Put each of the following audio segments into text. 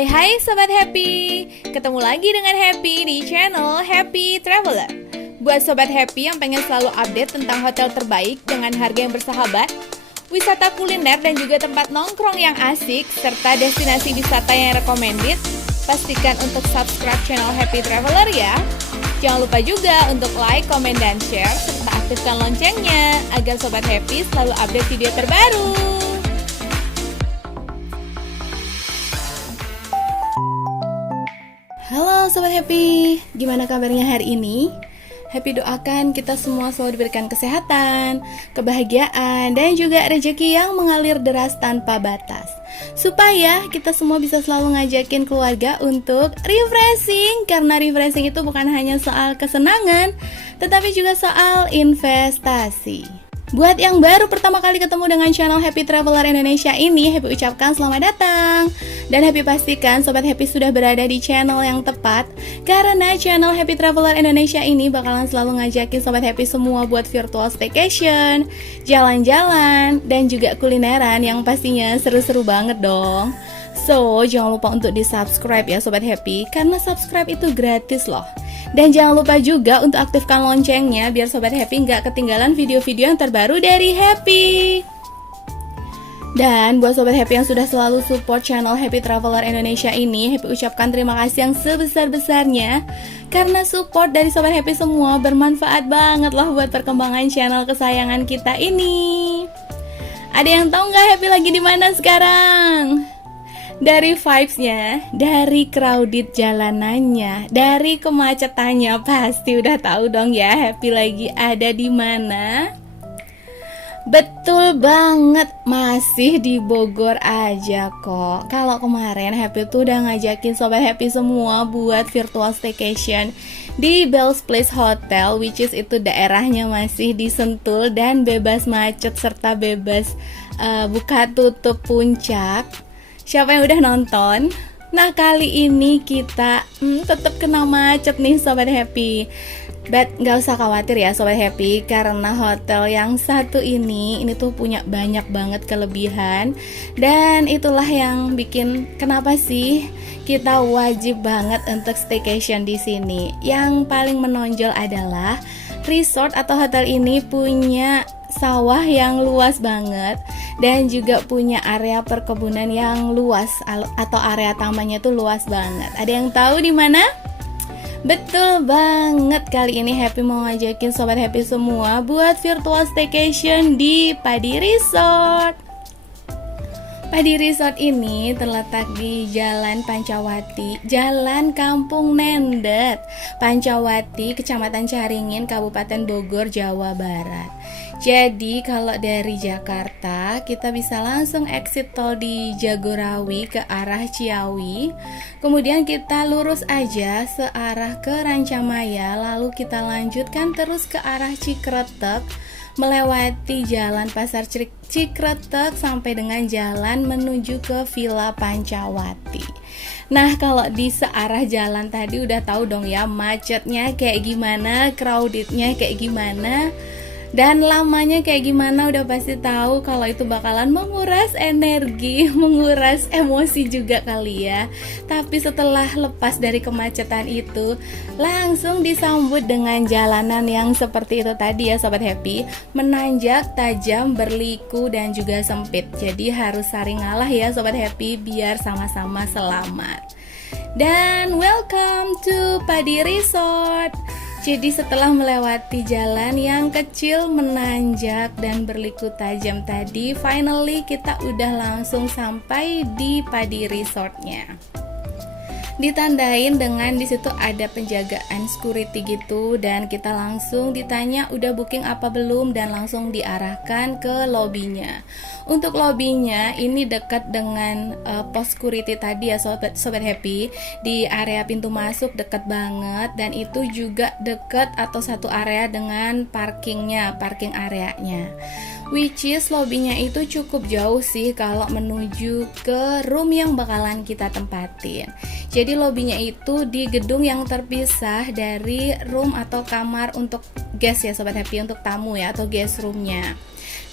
Hai Sobat Happy, ketemu lagi dengan Happy di channel Happy Traveler. Buat Sobat Happy yang pengen selalu update tentang hotel terbaik dengan harga yang bersahabat, wisata kuliner dan juga tempat nongkrong yang asik, serta destinasi wisata yang recommended, pastikan untuk subscribe channel Happy Traveler ya. Jangan lupa juga untuk like, komen, dan share, serta aktifkan loncengnya agar Sobat Happy selalu update video terbaru. Halo Sobat Happy, gimana kabarnya hari ini? Happy doakan kita semua selalu diberikan kesehatan, kebahagiaan, dan juga rezeki yang mengalir deras tanpa batas, supaya kita semua bisa selalu ngajakin keluarga untuk refreshing. Karena refreshing itu bukan hanya soal kesenangan, tetapi juga soal investasi. Buat yang baru pertama kali ketemu dengan channel Happy Traveler Indonesia ini, Happy ucapkan selamat datang. Dan Happy pastikan Sobat Happy sudah berada di channel yang tepat, karena channel Happy Traveler Indonesia ini bakalan selalu ngajakin Sobat Happy semua buat virtual staycation, jalan-jalan, dan juga kulineran yang pastinya seru-seru banget dong. So, jangan lupa untuk di-subscribe ya Sobat Happy, karena subscribe itu gratis loh. Dan jangan lupa juga untuk aktifkan loncengnya biar Sobat Happy nggak ketinggalan video-video yang terbaru dari Happy. Dan buat Sobat Happy yang sudah selalu support channel Happy Traveler Indonesia ini, Happy ucapkan terima kasih yang sebesar-besarnya, karena support dari Sobat Happy semua bermanfaat banget loh buat perkembangan channel kesayangan kita ini. Ada yang tahu nggak Happy lagi di mana sekarang? Dari vibes-nya, dari crowded jalanannya, dari kemacetannya, pasti udah tahu dong ya Happy lagi ada di mana. Betul banget, masih di Bogor aja kok. Kalau kemarin Happy tuh udah ngajakin Sobat Happy semua buat virtual staycation di Bells Place Hotel, which is itu daerahnya masih di Sentul dan bebas macet serta bebas buka tutup puncak. Siapa yang udah nonton? Nah, kali ini kita tetap kena macet nih Sobat Happy. But gak usah khawatir ya Sobat Happy, karena hotel yang satu ini tuh punya banyak banget kelebihan. Dan itulah yang bikin kenapa sih kita wajib banget untuk staycation di sini. Yang paling menonjol adalah resort atau hotel ini punya sawah yang luas banget dan juga punya area perkebunan yang luas atau area tamannya tuh luas banget. Ada yang tahu di mana? Betul banget, kali ini Happy mau ngajakin Sobat Happy semua buat virtual staycation di Padi Resort. Padi Resort ini terletak di Jalan Pancawati, Jalan Kampung Nendet, Pancawati, Kecamatan Caringin, Kabupaten Bogor, Jawa Barat. Jadi kalau dari Jakarta kita bisa langsung exit tol di Jagorawi ke arah Ciawi. Kemudian kita lurus aja searah ke Rancamaya, lalu kita lanjutkan terus ke arah Cikretek, melewati Jalan Pasar Cikretek sampai dengan jalan menuju ke Villa Pancawati. Nah, kalau di searah jalan tadi udah tahu dong ya macetnya kayak gimana, crowdednya kayak gimana, dan lamanya kayak gimana. Udah pasti tahu kalau itu bakalan menguras energi, menguras emosi juga kali ya. Tapi setelah lepas dari kemacetan itu, langsung disambut dengan jalanan yang seperti itu tadi ya Sobat Happy, menanjak, tajam, berliku, dan juga sempit. Jadi harus saring ngalah ya Sobat Happy biar sama-sama selamat. Dan welcome to Padi Resort. Jadi setelah melewati jalan yang kecil, menanjak, dan berliku tajam tadi, finally kita udah langsung sampai di Padi Resortnya. Ditandain dengan disitu ada penjagaan security gitu, dan kita langsung ditanya udah booking apa belum, dan langsung diarahkan ke lobbynya. Untuk lobbynya ini dekat dengan pos security tadi ya Sobat Happy. Di area pintu masuk dekat banget, dan itu juga dekat atau satu area dengan parking areanya. Which is lobbynya itu cukup jauh sih kalau menuju ke room yang bakalan kita tempatin. Jadi Jadi lobbynya itu di gedung yang terpisah dari room atau kamar untuk guest ya Sobat Happy, untuk tamu ya, atau guest roomnya.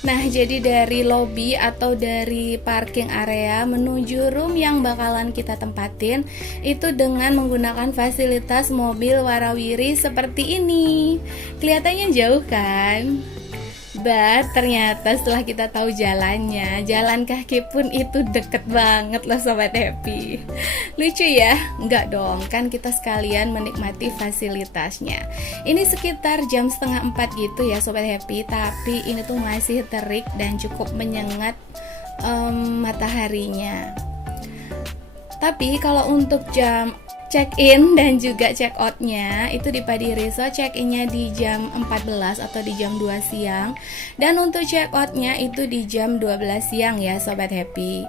Nah, jadi dari lobby atau dari parking area menuju room yang bakalan kita tempatin itu dengan menggunakan fasilitas mobil warawiri seperti ini. Kelihatannya jauh kan? But ternyata setelah kita tahu jalannya, jalan kaki pun itu deket banget loh Sobat Happy. Lucu ya? Enggak dong, kan kita sekalian menikmati fasilitasnya. Ini sekitar jam setengah 4 gitu ya Sobat Happy, tapi ini tuh masih terik dan cukup menyengat mataharinya. Tapi kalau untuk jam check-in dan juga check-out-nya itu di Padi Resort, check-in-nya di jam 14 atau di jam 2 siang, dan untuk check-out-nya itu di jam 12 siang ya Sobat Happy.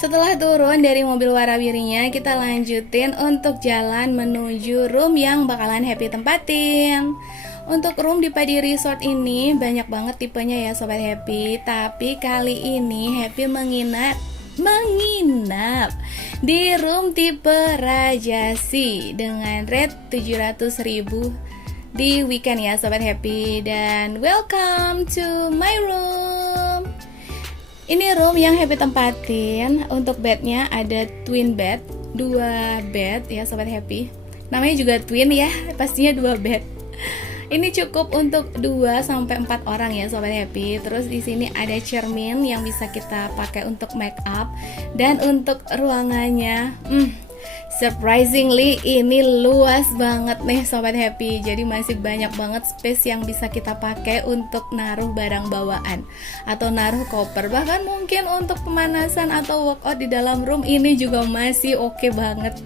Setelah turun dari mobil warawirinya, kita lanjutin untuk jalan menuju room yang bakalan Happy tempatin. Untuk room di Padi Resort ini banyak banget tipenya ya Sobat Happy, tapi kali ini Happy menginap di room tipe Rajasi dengan rate 700.000 di weekend ya Sobat Happy. Dan welcome to my room. Ini room yang Happy tempatin. Untuk bednya ada twin bed, 2 bed ya Sobat Happy. Namanya juga twin ya, pastinya 2 bed. Ini cukup untuk 2-4 orang ya Sobat Happy. Terus di sini ada cermin yang bisa kita pakai untuk make up. Dan untuk ruangannya, surprisingly ini luas banget nih Sobat Happy. Jadi masih banyak banget space yang bisa kita pakai untuk naruh barang bawaan atau naruh koper. Bahkan mungkin untuk pemanasan atau workout di dalam room ini juga masih oke banget.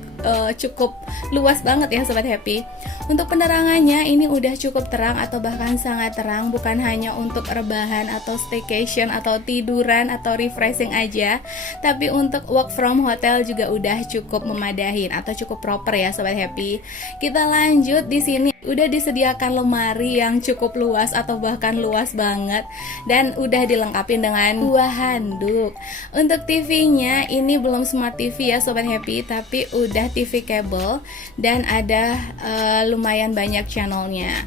Cukup luas banget ya Sobat Happy. Untuk penerangannya ini udah cukup terang atau bahkan sangat terang, bukan hanya untuk rebahan atau staycation atau tiduran atau refreshing aja, tapi untuk work from hotel juga udah cukup memadahin atau cukup proper ya Sobat Happy. Kita lanjut, di sini udah disediakan lemari yang cukup luas atau bahkan luas banget, dan udah dilengkapi dengan 2 handuk. Untuk TV-nya ini belum smart TV ya Sobat Happy, tapi udah TV kabel dan ada lumayan banyak channelnya.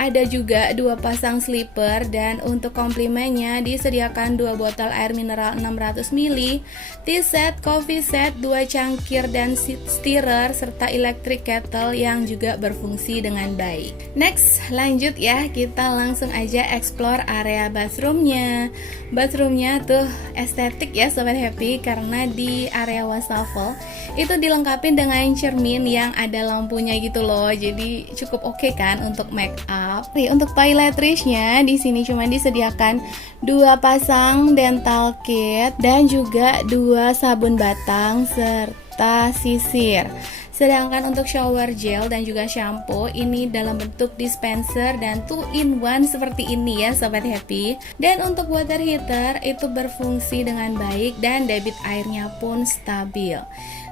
Ada juga 2 pasang slipper, dan untuk komplimennya disediakan 2 botol air mineral 600 ml, tea set, coffee set, 2 cangkir dan stirrer, serta electric kettle yang juga berfungsi dengan baik. Next, lanjut ya, kita langsung aja explore area bathroomnya. Bathroomnya tuh estetik ya Sobat Happy, karena di area wastafel itu dilengkapi dengan cermin yang ada lampunya gitu loh. Jadi cukup oke kan untuk make up. Untuk toiletries-nya di sini cuma disediakan 2 pasang dental kit dan juga 2 sabun batang serta sisir. Sedangkan untuk shower gel dan juga shampoo ini dalam bentuk dispenser dan 2-in-1 seperti ini ya Sobat Happy. Dan untuk water heater itu berfungsi dengan baik dan debit airnya pun stabil.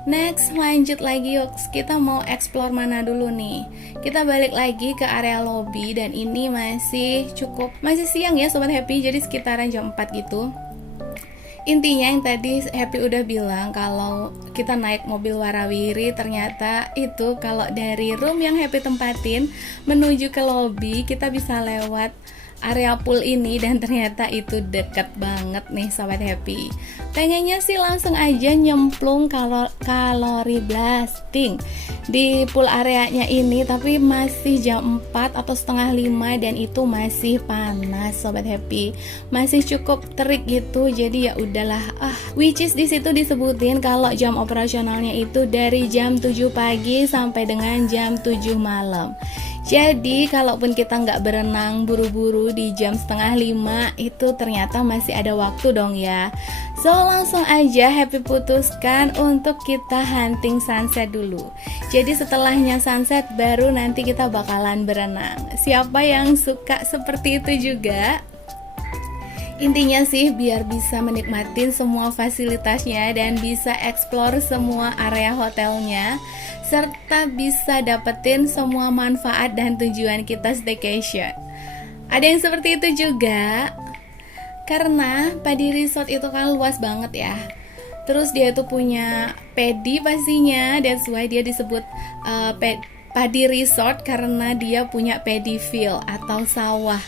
Next, lanjut lagi yuk, kita mau explore mana dulu nih. Kita balik lagi ke area lobby, dan ini masih siang ya Sobat Happy, jadi sekitaran jam 4 gitu. Intinya yang tadi Happy udah bilang, kalau kita naik mobil warawiri, ternyata itu kalau dari room yang Happy tempatin menuju ke lobby kita bisa lewat area pool ini, dan ternyata itu deket banget nih Sobat Happy. Pengennya sih langsung aja nyemplung kalori blasting di pool areanya ini, tapi masih jam 4 atau setengah 5 dan itu masih panas Sobat Happy. Masih cukup terik gitu, jadi ya udahlah. Which is di situ disebutin kalau jam operasionalnya itu dari jam 7 pagi sampai dengan jam 7 malam. Jadi kalaupun kita nggak berenang buru-buru di jam setengah 5, itu ternyata masih ada waktu dong ya. So langsung aja Happy putuskan untuk kita hunting sunset dulu. Jadi setelahnya sunset baru nanti kita bakalan berenang. Siapa yang suka seperti itu juga? Intinya sih biar bisa menikmatin semua fasilitasnya dan bisa explore semua area hotelnya, serta bisa dapetin semua manfaat dan tujuan kita staycation. Ada yang seperti itu juga, karena Padi Resort itu kan luas banget ya. Terus dia tuh punya paddy pastinya, that's why dia disebut Paddy Resort karena dia punya paddy field atau sawah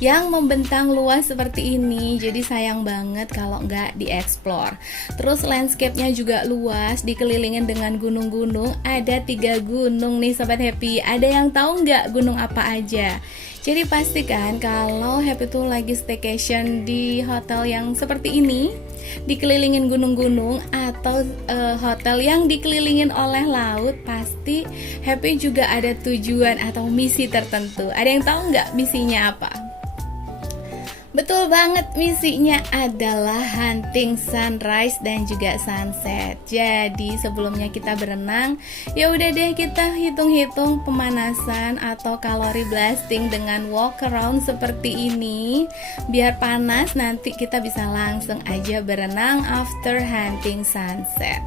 yang membentang luas seperti ini. Jadi sayang banget kalau nggak dieksplor. Terus landscape-nya juga luas, dikelilingin dengan gunung-gunung. Ada 3 gunung nih Sobat Happy. Ada yang tahu nggak gunung apa aja? Jadi pastikan kalau Happy tuh lagi staycation di hotel yang seperti ini, dikelilingin gunung-gunung atau hotel yang dikelilingin oleh laut, pasti Happy juga ada tujuan atau misi tertentu. Ada yang tahu nggak misinya apa? Betul banget, misinya adalah hunting sunrise dan juga sunset. Jadi sebelumnya kita berenang, ya udah deh kita hitung-hitung pemanasan atau kalori blasting dengan walk around seperti ini. Biar panas, nanti kita bisa langsung aja berenang after hunting sunset.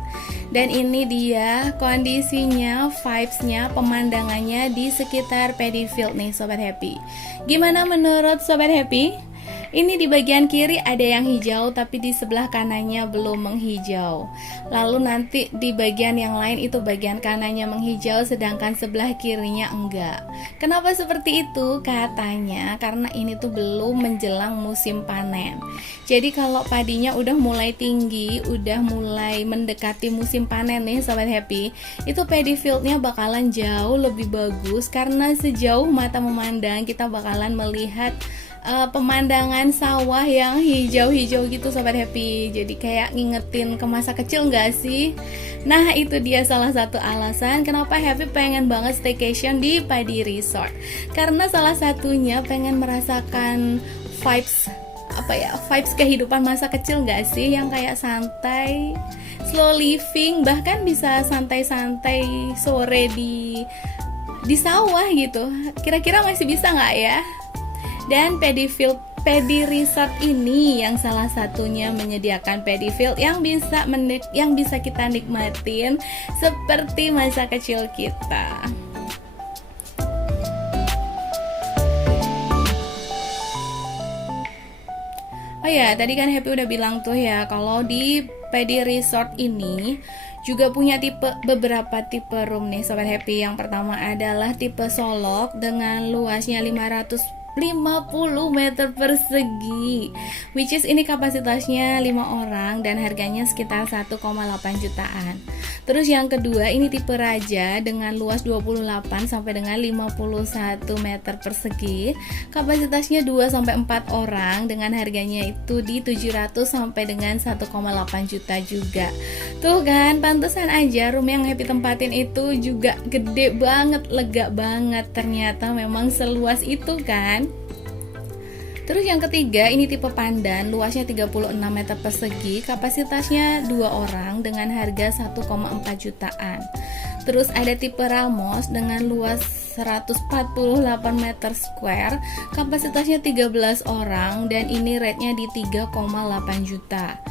Dan ini dia kondisinya, vibes-nya, pemandangannya di sekitar paddy field nih Sobat Happy. Gimana menurut Sobat Happy? Ini di bagian kiri ada yang hijau, tapi di sebelah kanannya belum menghijau. Lalu nanti di bagian yang lain itu bagian kanannya menghijau, sedangkan sebelah kirinya enggak. Kenapa seperti itu? Katanya karena ini tuh belum menjelang musim panen. Jadi kalau padinya udah mulai tinggi, udah mulai mendekati musim panen nih Sobat Happy, itu paddy fieldnya bakalan jauh lebih bagus karena sejauh mata memandang kita bakalan melihat pemandangan sawah yang hijau-hijau gitu Sobat Happy. Jadi kayak ngingetin ke masa kecil gak sih? Nah itu dia salah satu alasan kenapa Happy pengen banget staycation di Paddy Resort. Karena salah satunya pengen merasakan vibes vibes kehidupan masa kecil gak sih? Yang kayak santai, slow living, bahkan bisa santai-santai sore di sawah gitu. Kira-kira masih bisa gak ya? Dan Paddy Resort ini yang salah satunya menyediakan paddy field yang bisa kita nikmatin seperti masa kecil kita. Oh ya, tadi kan Happy udah bilang tuh ya kalau di Paddy Resort ini juga punya beberapa tipe room nih Sobat Happy. Yang pertama adalah tipe solok dengan luasnya 550 meter persegi, which is ini kapasitasnya 5 orang dan harganya sekitar 1,8 jutaan. Terus yang kedua ini tipe raja dengan luas 28 sampai dengan 51 meter persegi, kapasitasnya 2 sampai 4 orang dengan harganya itu di 700 sampai dengan 1,8 juta juga. Tuh kan, pantesan aja room yang Happy tempatin itu juga gede banget, lega banget. Ternyata memang seluas itu kan. Terus yang ketiga ini tipe pandan, luasnya 36 meter persegi, kapasitasnya 2 orang dengan harga 1,4 jutaan. Terus ada tipe Ramos dengan luas 148 meter square, kapasitasnya 13 orang dan ini rate-nya di 3,8 juta.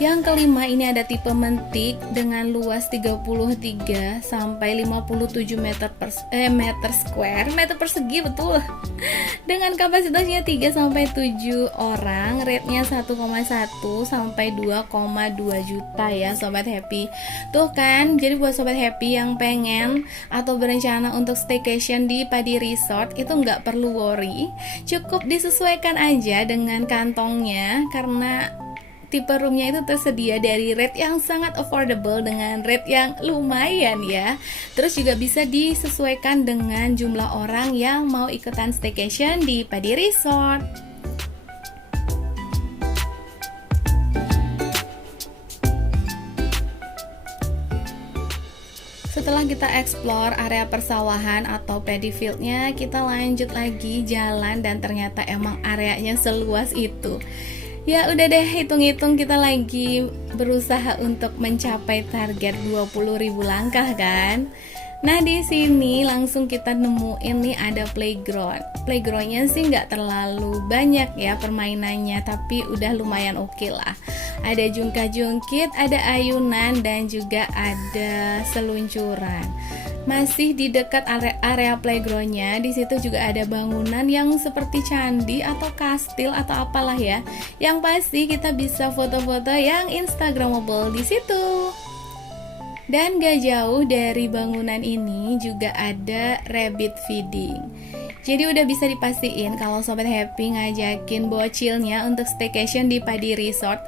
Yang kelima ini ada tipe mentik dengan luas 33 sampai 57 meter persegi betul. Dengan kapasitasnya 3 sampai 7 orang, rate-nya 1,1 sampai 2,2 juta ya Sobat Happy. Tuh kan, jadi buat Sobat Happy yang pengen atau berencana untuk staycation di Paddy Resort itu nggak perlu worry, cukup disesuaikan aja dengan kantongnya karena tipe roomnya itu tersedia dari rate yang sangat affordable dengan rate yang lumayan ya. Terus juga bisa disesuaikan dengan jumlah orang yang mau ikutan staycation di Paddy Resort. Setelah kita explore area persawahan atau paddy fieldnya, kita lanjut lagi jalan dan ternyata emang areanya seluas itu. Ya udah deh, hitung-hitung kita lagi berusaha untuk mencapai target 20.000 langkah kan. Nah di sini langsung kita nemuin nih ada playground. Playgroundnya sih nggak terlalu banyak ya permainannya, tapi udah lumayan oke lah. Ada jungkat-jungkit, ada ayunan, dan juga ada seluncuran. Masih di dekat area playgroundnya, di situ juga ada bangunan yang seperti candi atau kastil atau apalah ya. Yang pasti kita bisa foto-foto yang instagramable di situ. Dan gak jauh dari bangunan ini juga ada rabbit feeding. Jadi udah bisa dipastiin kalau Sobat Happy ngajakin bocilnya untuk staycation di Padi Resort,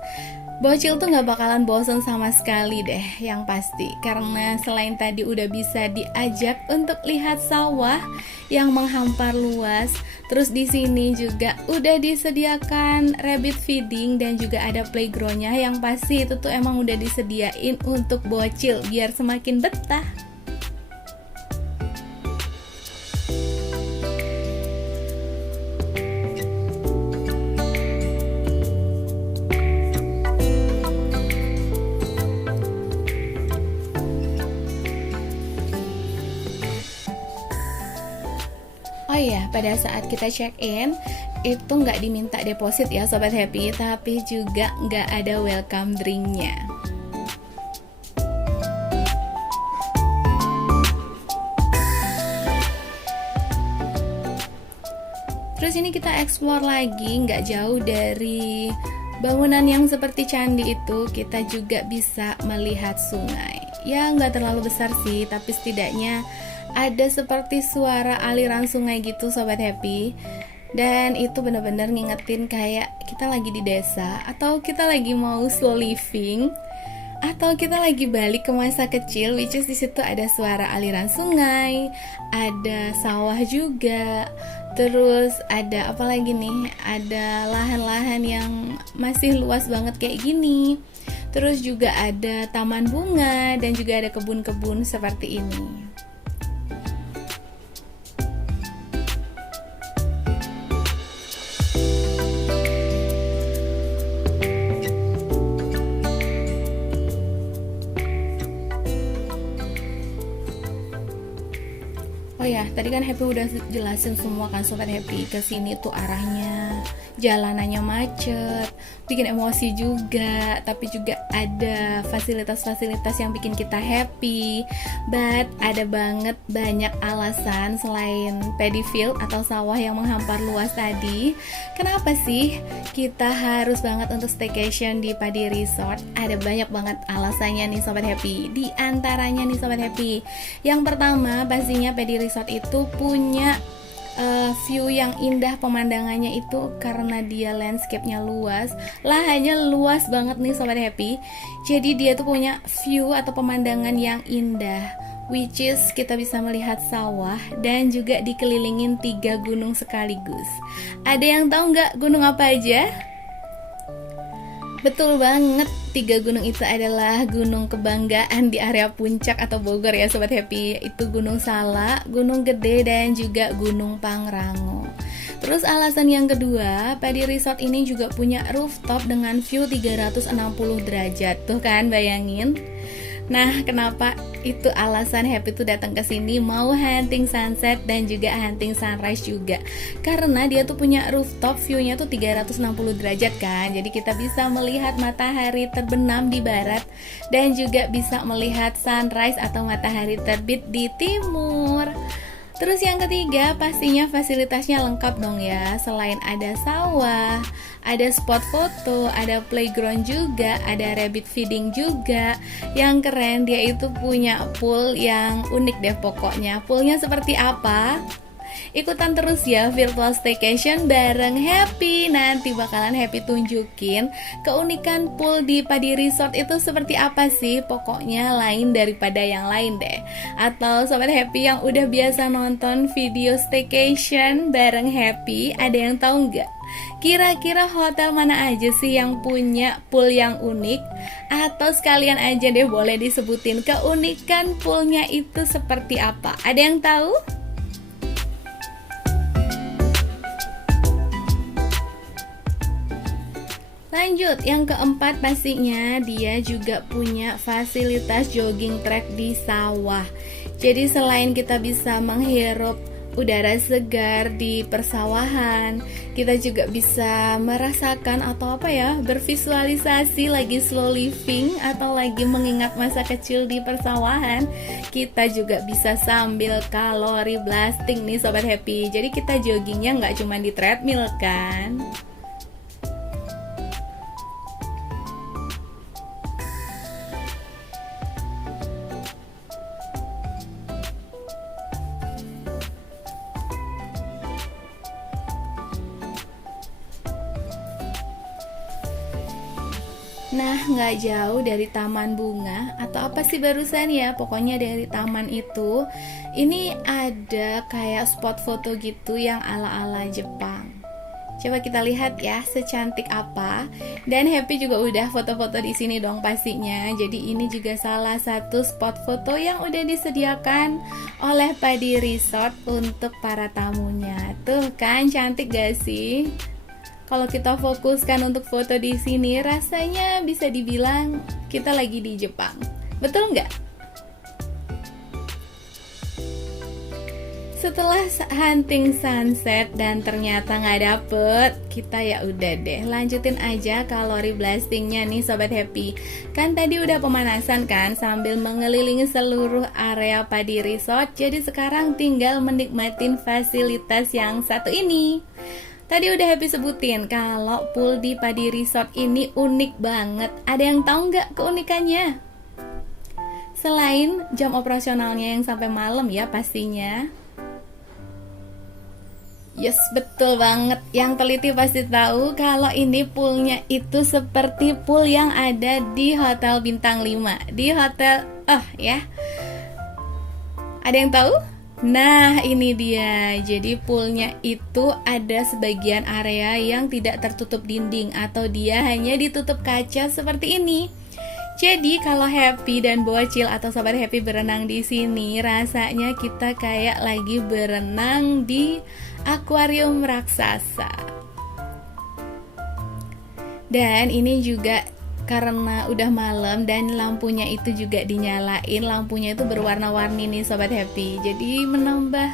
bocil tuh gak bakalan bosen sama sekali deh yang pasti. Karena selain tadi udah bisa diajak untuk lihat sawah yang menghampar luas, terus di sini juga udah disediakan rabbit feeding dan juga ada playgroundnya yang pasti itu tuh emang udah disediain untuk bocil biar semakin betah. Oh iya, pada saat kita check-in itu nggak diminta deposit ya Sobat Happy, tapi juga nggak ada welcome drinknya. Terus ini kita explore lagi, nggak jauh dari bangunan yang seperti candi itu, kita juga bisa melihat sungai. Ya nggak terlalu besar sih, tapi setidaknya ada seperti suara aliran sungai gitu Sobat Happy. Dan itu benar-benar ngingetin kayak kita lagi di desa, atau kita lagi mau slow living, atau kita lagi balik ke masa kecil, which is di situ ada suara aliran sungai, ada sawah juga, terus ada apa lagi nih, ada lahan-lahan yang masih luas banget kayak gini. Terus juga ada taman bunga dan juga ada kebun-kebun seperti ini. Oh ya, tadi kan Happy udah jelasin semua kan Sobat Happy. Kesini tuh arahnya, jalanannya macet, bikin emosi juga, tapi juga ada fasilitas-fasilitas yang bikin kita happy. But ada banget banyak alasan selain paddy field atau sawah yang menghampar luas tadi. Kenapa sih kita harus banget untuk staycation di Padi Resort? Ada banyak banget alasannya nih Sobat Happy. Di antaranya nih Sobat Happy, yang pertama pastinya Padi Resort itu punya view yang indah, pemandangannya itu karena dia landscape-nya luas, lahannya luas banget nih Sobat Happy. Jadi dia tuh punya view atau pemandangan yang indah, which is kita bisa melihat sawah dan juga dikelilingin 3 gunung sekaligus. Ada yang tahu nggak gunung apa aja? Betul banget, 3 gunung itu adalah gunung kebanggaan di area Puncak atau Bogor ya Sobat Happy. Itu Gunung Salak, Gunung Gede, dan juga Gunung Pangrango. Terus alasan yang kedua, Padi Resort ini juga punya rooftop dengan view 360 derajat. Tuh kan, bayangin. Nah, kenapa itu alasan Happy tuh datang ke sini mau hunting sunset dan juga hunting sunrise juga. Karena dia tuh punya rooftop, view-nya tuh 360 derajat kan. Jadi kita bisa melihat matahari terbenam di barat dan juga bisa melihat sunrise atau matahari terbit di timur. Terus yang ketiga, pastinya fasilitasnya lengkap dong ya. Selain ada sawah, ada spot foto, ada playground juga, ada rabbit feeding juga. Yang keren, dia itu punya pool yang unik deh pokoknya. Poolnya seperti apa? Ikutan terus ya virtual staycation bareng Happy. Nanti bakalan Happy tunjukin keunikan pool di Padi Resort itu seperti apa sih. Pokoknya lain daripada yang lain deh. Atau Sobat Happy yang udah biasa nonton video staycation bareng Happy, ada yang tahu nggak? Kira-kira hotel mana aja sih yang punya pool yang unik? Atau sekalian aja deh boleh disebutin keunikan poolnya itu seperti apa? Ada yang tahu? Lanjut, yang keempat pastinya dia juga punya fasilitas jogging track di sawah. Jadi selain kita bisa menghirup udara segar di persawahan, kita juga bisa merasakan atau bervisualisasi lagi slow living atau lagi mengingat masa kecil di persawahan. Kita juga bisa sambil kalori blasting nih Sobat Happy. Jadi kita joggingnya nggak cuma di treadmill kan. Nah, nggak jauh dari taman bunga atau apa sih barusan ya, pokoknya dari taman itu, ini ada kayak spot foto gitu yang ala-ala Jepang. Coba kita lihat ya, secantik apa. Dan Happy juga udah foto-foto di sini dong pastinya. Jadi ini juga salah satu spot foto yang udah disediakan oleh Padi Resort untuk para tamunya. Tuh kan, cantik gak sih? Kalau kita fokuskan untuk foto di sini, rasanya bisa dibilang kita lagi di Jepang. Betul nggak? Setelah hunting sunset dan ternyata nggak dapet, kita ya udah deh lanjutin aja kalori blastingnya nih Sobat Happy. Kan tadi udah pemanasan kan sambil mengelilingi seluruh area Padi Resort. Jadi sekarang tinggal menikmatin fasilitas yang satu ini. Tadi udah Happy sebutin kalau pool di Padi Resort ini unik banget. Ada yang tahu nggak keunikannya? Selain jam operasionalnya yang sampai malam ya pastinya. Yes, betul banget. Yang teliti pasti tahu kalau ini poolnya itu seperti pool yang ada di Hotel Bintang 5. Di hotel, ya. Ada yang tahu? Nah, ini dia. Jadi poolnya itu ada sebagian area yang tidak tertutup dinding atau dia hanya ditutup kaca seperti ini. Jadi kalau Happy dan Bocil atau Sobat Happy berenang di sini, rasanya kita kayak lagi berenang di akuarium raksasa. Dan ini juga karena udah malam dan lampunya itu juga dinyalain, lampunya itu berwarna-warni nih Sobat Happy. Jadi menambah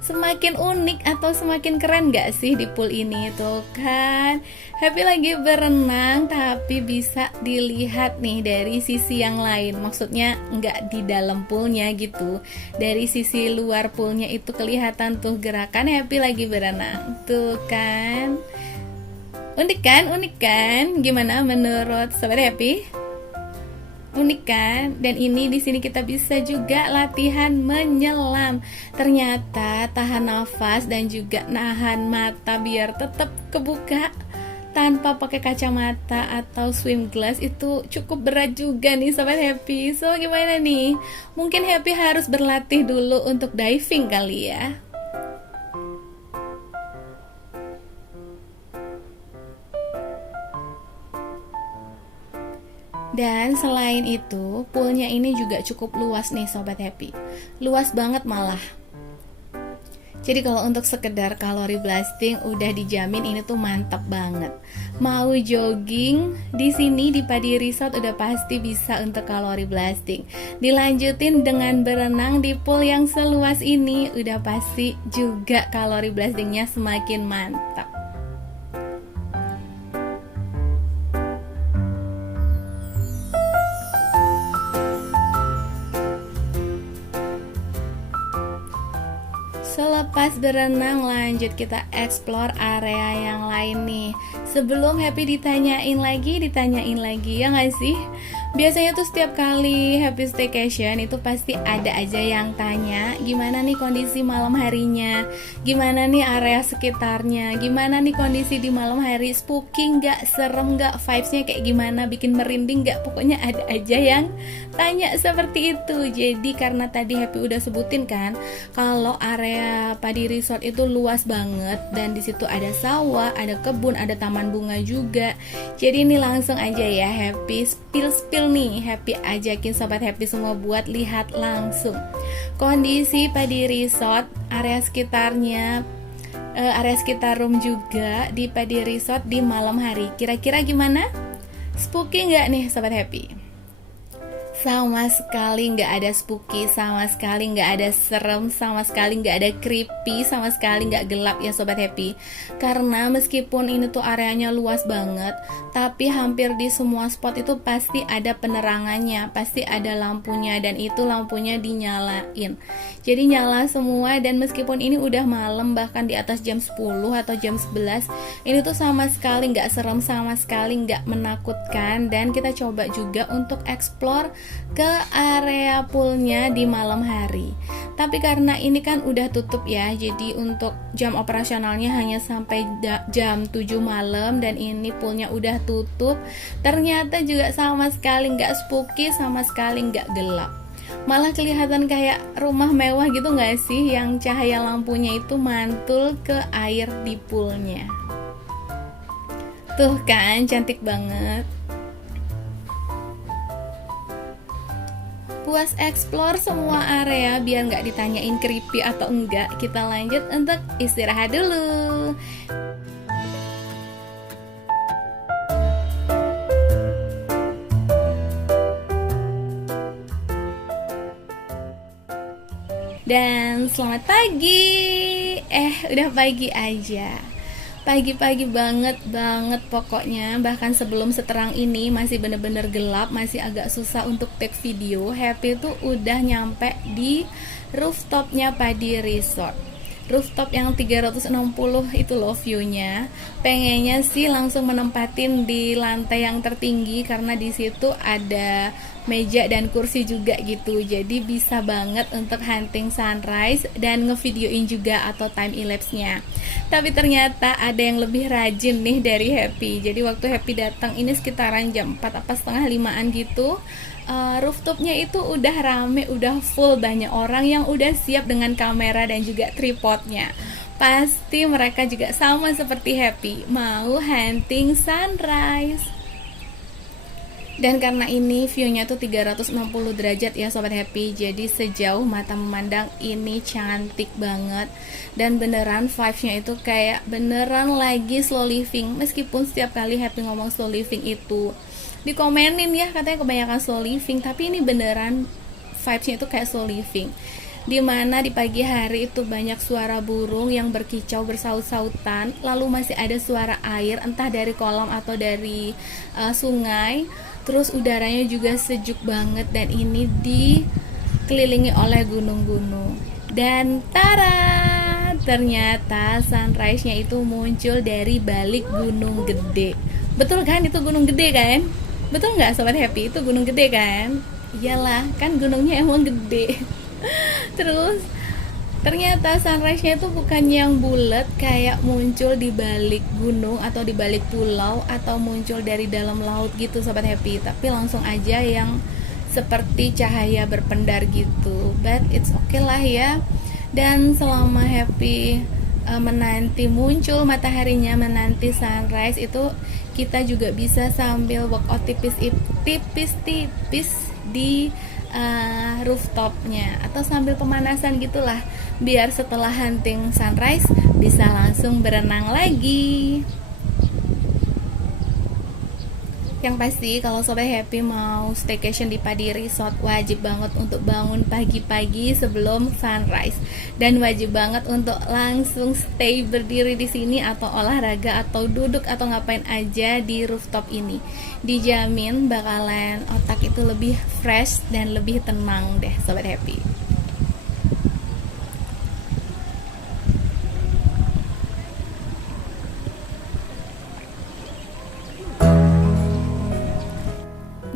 semakin unik atau semakin keren gak sih di pool ini tuh kan. Happy lagi berenang tapi bisa dilihat nih dari sisi yang lain. Maksudnya nggak di dalam poolnya gitu. Dari sisi luar poolnya itu kelihatan tuh gerakan Happy lagi berenang. Tuh kan. Unik kan? Unik kan? Gimana menurut Sobat Happy? Unik kan? Dan ini di sini kita bisa juga latihan menyelam. Ternyata tahan nafas dan juga nahan mata biar tetap kebuka tanpa pakai kacamata atau swim glass itu cukup berat juga nih Sobat Happy. So gimana nih? Mungkin Happy harus berlatih dulu untuk diving kali ya. Dan selain itu, poolnya ini juga cukup luas nih Sobat Happy. Luas banget malah. Jadi kalau untuk sekedar kalori blasting udah dijamin ini tuh mantap banget. Mau jogging di sini di Padi Resort udah pasti bisa untuk kalori blasting. Dilanjutin dengan berenang di pool yang seluas ini udah pasti juga kalori blastingnya semakin mantap. Selepas berenang lanjut kita explore area yang lain nih. Sebelum Happy ditanyain lagi ya gak sih? Biasanya tuh setiap kali Happy staycation itu pasti ada aja yang tanya gimana nih kondisi malam harinya, gimana nih area sekitarnya, gimana nih kondisi di malam hari, spooky gak, serem gak, vibesnya kayak gimana, bikin merinding gak. Pokoknya ada aja yang tanya seperti itu. Jadi karena tadi Happy udah sebutin kan kalau area Padi Resort itu luas banget dan di situ ada sawah, ada kebun, ada taman bunga juga. Jadi ini langsung aja ya Happy spill nih, Happy ajakin Sobat Happy semua buat lihat langsung kondisi Padi Resort, area sekitarnya, area sekitar room juga di Padi Resort di malam hari. Kira-kira gimana? Spooky nggak nih Sobat Happy? Sama sekali nggak ada spooky, sama sekali nggak ada serem, sama sekali nggak ada creepy, sama sekali nggak gelap ya Sobat Happy. Karena meskipun ini tuh areanya luas banget, tapi hampir di semua spot itu pasti ada penerangannya, pasti ada lampunya, dan itu lampunya dinyalain. Jadi nyala semua, dan meskipun ini udah malam, bahkan di atas jam 10 atau jam 11, ini tuh sama sekali nggak serem, sama sekali nggak menakutkan. Dan kita coba juga untuk explore ke area poolnya di malam hari. Tapi karena ini kan udah tutup ya, jadi untuk jam operasionalnya hanya sampai jam 7 malam, dan ini poolnya udah tutup. Ternyata juga sama sekali nggak spooky, sama sekali nggak gelap. Malah kelihatan kayak rumah mewah gitu nggak sih, yang cahaya lampunya itu mantul ke air di poolnya. Tuh kan, cantik banget. Puas explore semua area biar nggak ditanyain creepy atau enggak, kita lanjut untuk istirahat dulu. Dan selamat pagi. Udah pagi aja. Pagi-pagi banget pokoknya. Bahkan sebelum seterang ini masih bener-bener gelap, masih agak susah untuk take video. Happy tuh udah nyampe di rooftopnya Padi Resort. Rooftop yang 360 itu loh view-nya. Pengennya sih langsung menempatin di lantai yang tertinggi, karena di situ ada meja dan kursi juga gitu. Jadi bisa banget untuk hunting sunrise dan ngevideoin juga atau time elapse-nya. Tapi ternyata ada yang lebih rajin nih dari Happy. Jadi waktu Happy datang ini sekitaran jam 4 apa setengah 5-an gitu, rooftopnya itu udah rame, udah full, banyak orang yang udah siap dengan kamera dan juga tripodnya. Pasti mereka juga sama seperti Happy, mau hunting sunrise. Dan karena ini view-nya tuh 360 derajat ya Sobat Happy, jadi sejauh mata memandang ini cantik banget. Dan beneran vibes-nya itu kayak beneran lagi slow living. Meskipun setiap kali Happy ngomong slow living itu dikomenin ya, katanya kebanyakan slow living, tapi ini beneran vibes-nya itu kayak slow living. Dimana di pagi hari itu banyak suara burung yang berkicau bersaut-sautan, lalu masih ada suara air entah dari kolam atau dari sungai. Terus udaranya juga sejuk banget, dan ini dikelilingi oleh gunung-gunung. Dan tara, ternyata sunrise-nya itu muncul dari balik gunung gede. Betul kan, itu gunung gede kan? Betul nggak Sobat Happy, itu gunung gede kan? Iyalah, kan gunungnya emang gede. Terus ternyata sunrise-nya itu bukan yang bulat kayak muncul di balik gunung atau di balik pulau atau muncul dari dalam laut gitu Sobat Happy, tapi langsung aja yang seperti cahaya berpendar gitu. But it's okay lah ya. Dan selama Happy menanti muncul mataharinya, menanti sunrise itu, kita juga bisa sambil workout tipis-tipis di rooftopnya, atau sambil pemanasan gitulah, biar setelah hunting sunrise bisa langsung berenang lagi. Yang pasti kalau Sobat Happy mau staycation di Padi Resort, wajib banget untuk bangun pagi-pagi sebelum sunrise, dan wajib banget untuk langsung stay berdiri di sini atau olahraga atau duduk atau ngapain aja di rooftop ini. Dijamin bakalan otak itu lebih fresh dan lebih tenang deh Sobat Happy.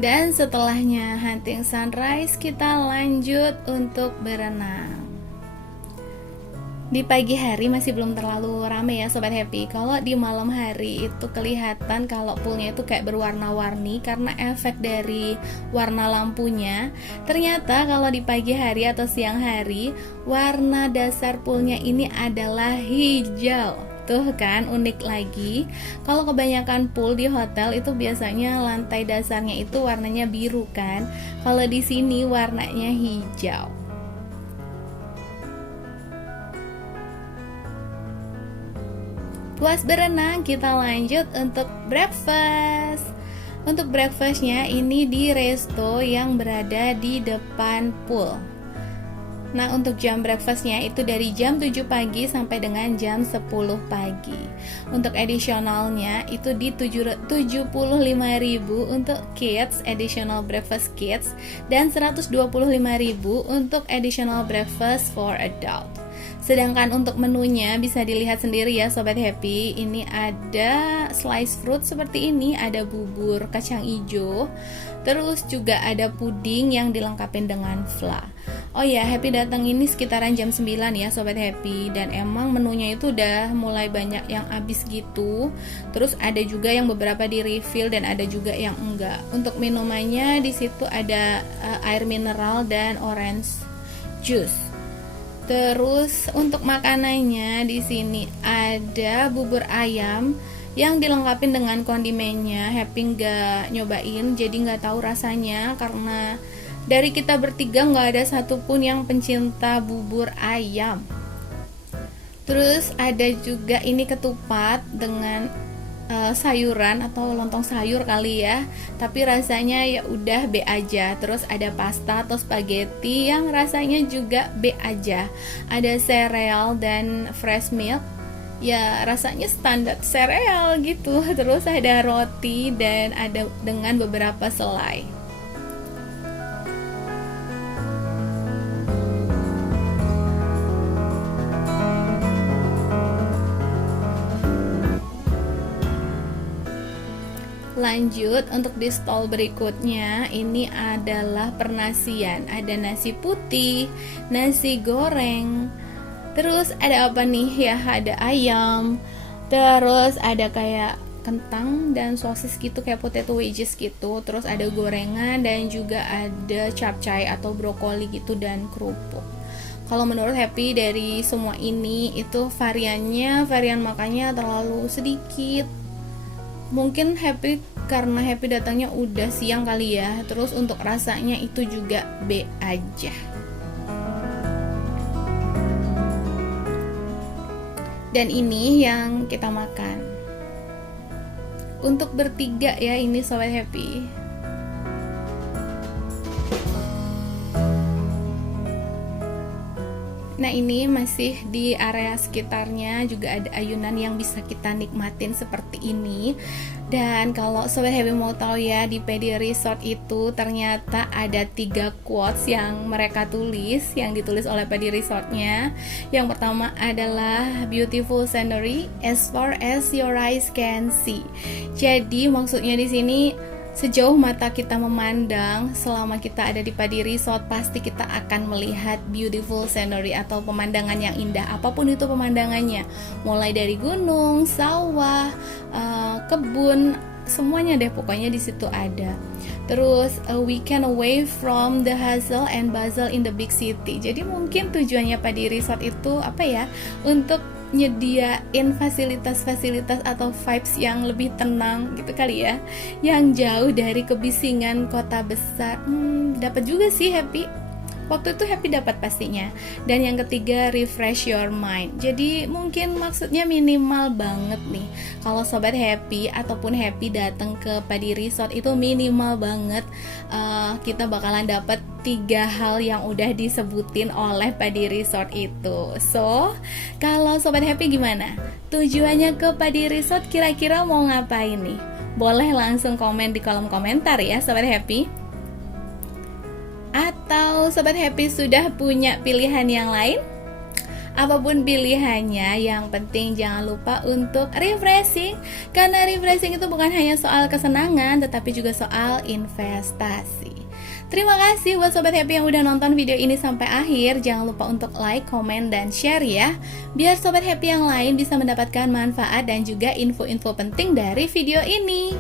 Dan setelahnya hunting sunrise, kita lanjut untuk berenang. Di pagi hari masih belum terlalu rame ya Sobat Happy. Kalau di malam hari itu kelihatan kalau poolnya itu kayak berwarna-warni karena efek dari warna lampunya. Ternyata kalau di pagi hari atau siang hari, warna dasar poolnya ini adalah hijau. Tuh kan, unik lagi. Kalau kebanyakan pool di hotel itu biasanya lantai dasarnya itu warnanya biru kan. Kalau di sini warnanya hijau. Puas berenang, kita lanjut untuk breakfast. Untuk breakfastnya ini di resto yang berada di depan pool. Nah, untuk jam breakfastnya itu dari jam 7 pagi sampai dengan jam 10 pagi. Untuk additionalnya itu di 75.000 untuk kids, additional breakfast kids, dan 125.000 untuk additional breakfast for adult. Sedangkan untuk menunya bisa dilihat sendiri ya Sobat Happy. Ini ada slice fruit seperti ini, ada bubur kacang hijau, terus juga ada puding yang dilengkapi dengan fla. Oh ya, Happy datang ini sekitaran jam 9 ya Sobat Happy. Dan emang menunya itu udah mulai banyak yang habis gitu. Terus ada juga yang beberapa di refill dan ada juga yang enggak. Untuk minumannya di situ ada air mineral dan orange juice. Terus untuk makanannya di sini ada bubur ayam yang dilengkapi dengan kondimennya. Happy nggak nyobain, jadi nggak tahu rasanya karena dari kita bertiga nggak ada satupun yang pencinta bubur ayam. Terus ada juga ini ketupat dengan sayuran atau lontong sayur kali ya, tapi rasanya ya udah B aja. Terus ada pasta atau spaghetti yang rasanya juga B aja. Ada sereal dan fresh milk, ya rasanya standar sereal gitu. Terus ada roti dan ada dengan beberapa selai. Lanjut untuk di stall berikutnya, ini adalah pernasian. Ada nasi putih, nasi goreng, terus ada apa nih ya, ada ayam, terus ada kayak kentang dan sosis gitu, kayak potato wedges gitu. Terus ada gorengan dan juga ada capcay atau brokoli gitu dan kerupuk. Kalau menurut Happy dari semua ini itu varian makannya terlalu sedikit. Mungkin karena Happy datangnya udah siang kali ya. Terus untuk rasanya itu juga B aja. Dan ini yang kita makan untuk bertiga ya ini Sobat Happy. Nah, ini masih di area sekitarnya juga ada ayunan yang bisa kita nikmatin seperti ini. Dan kalau Sobat Happy mau tahu ya, di PD Resort itu ternyata ada 3 quotes yang mereka tulis, yang ditulis oleh PD Resortnya. Yang pertama adalah beautiful scenery as far as your eyes can see. Jadi maksudnya di sini, sejauh mata kita memandang, selama kita ada di Padi Resort, pasti kita akan melihat beautiful scenery atau pemandangan yang indah, apapun itu pemandangannya, mulai dari gunung, sawah, kebun, semuanya deh pokoknya di situ ada. Terus we can away from the hustle and bustle in the big city. Jadi mungkin tujuannya Padi Resort itu apa ya? Untuk nyediain fasilitas-fasilitas atau vibes yang lebih tenang gitu kali ya, yang jauh dari kebisingan kota besar. Dapat juga sih Happy. Waktu itu Happy dapat pastinya. Dan yang ketiga, refresh your mind. Jadi mungkin maksudnya minimal banget nih. Kalau Sobat Happy ataupun Happy datang ke Padi Resort itu minimal banget kita bakalan dapat 3 hal yang udah disebutin oleh Padi Resort itu. So, kalau Sobat Happy gimana? Tujuannya ke Padi Resort kira-kira mau ngapain nih? Boleh langsung komen di kolom komentar ya Sobat Happy. Atau Sobat Happy sudah punya pilihan yang lain? Apapun pilihannya, yang penting jangan lupa untuk refreshing. Karena refreshing itu bukan hanya soal kesenangan, tetapi juga soal investasi. Terima kasih buat Sobat Happy yang udah nonton video ini sampai akhir. Jangan lupa untuk like, komen, dan share ya, biar Sobat Happy yang lain bisa mendapatkan manfaat dan juga info-info penting dari video ini.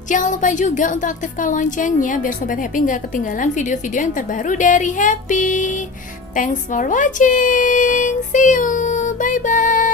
Jangan lupa juga untuk aktifkan loncengnya biar Sobat Happy nggak ketinggalan video-video yang terbaru dari Happy. Thanks for watching. See you. Bye-bye.